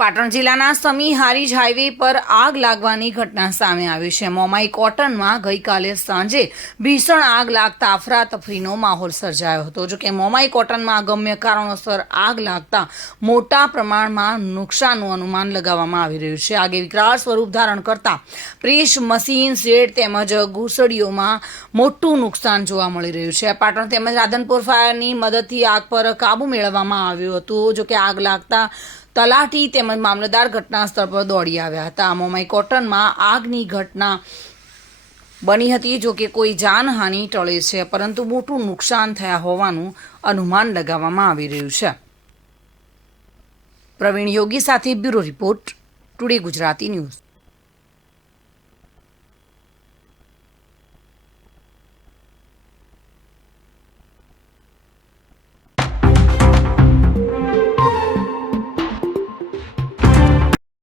પાટણ જિલ્લાના સમી હારીજ હાઈવે પર આગ લાગવાની ઘટના સામે આવી છે। મોમાઈ કોટનમાં ગઈકાલે સાંજે ભીષણ આગ લાગતા અફરાતફરીનો માહોલ સર્જાયો હતો। જો કે મોમાઈ કોટનમાં અગમ્ય કારણોસર આગ લાગતા મોટા પ્રમાણમાં નુકસાનનું અનુમાન લગાવવામાં આવી રહ્યું છે। આગે વિકરાળ સ્વરૂપ ધારણ કરતા પ્રેસ મશીન શેડ તેમજ ઘૂસડીઓમાં મોટું નુકસાન જોવા મળી રહ્યું છે। પાટણ તેમજ રાધનપુર ફાયરની મદદથી આગ પર કાબૂ મેળવવામાં આવ્યો હતો। જો કે આગ લાગતા તલાટી તેમજ મામલતદાર ઘટના સ્થળ પર દોડી આવ્યા હતા। મોમાઈ કોટનમાં આગની ઘટના બની હતી। જો કે કોઈ જાનહાનિ ટળે છે, પરંતુ મોટું નુકસાન થયા હોવાનું અનુમાન લગાવવામાં આવી રહ્યું છે। પ્રવીણ યોગી સાથે bureau report, today Gujarati news.